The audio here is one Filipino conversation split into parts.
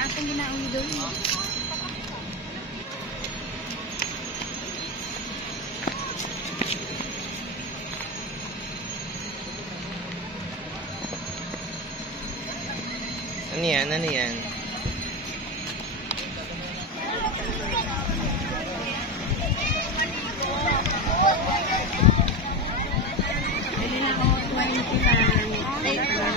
atang ginauli doon. Ano yan? Ano yan? Pwede na ako 20 na.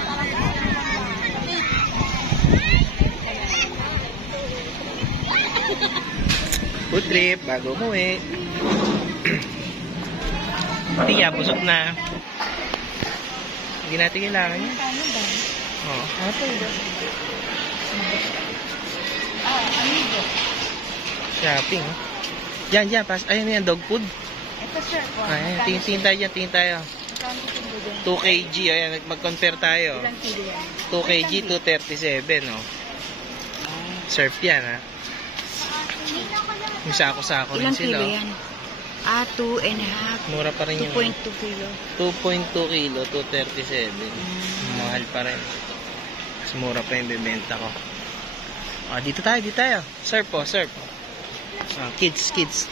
Food trip, bago umuwi. Tiya, busog na. Hindi natin kailangan yan. Oh. Amigo. Shopping. Yan, ayun yan, dog food. Ito sir. Ayan, tingin tayo dyan, tingin tayo. 2 kg, ayan, mag-compare tayo. Ilang kilo yan? 2 kg, 237, no? Surf yan, ha? Yung sako-sako rin Ilang sila. kilo yan? 2.5. Mura pa rin yung 2.2 kilo. 2.2 kilo, 237. Mahal pa rin. Mas mura pa yung bibenta ko. Dito tayo. Surf po, surf. Kids.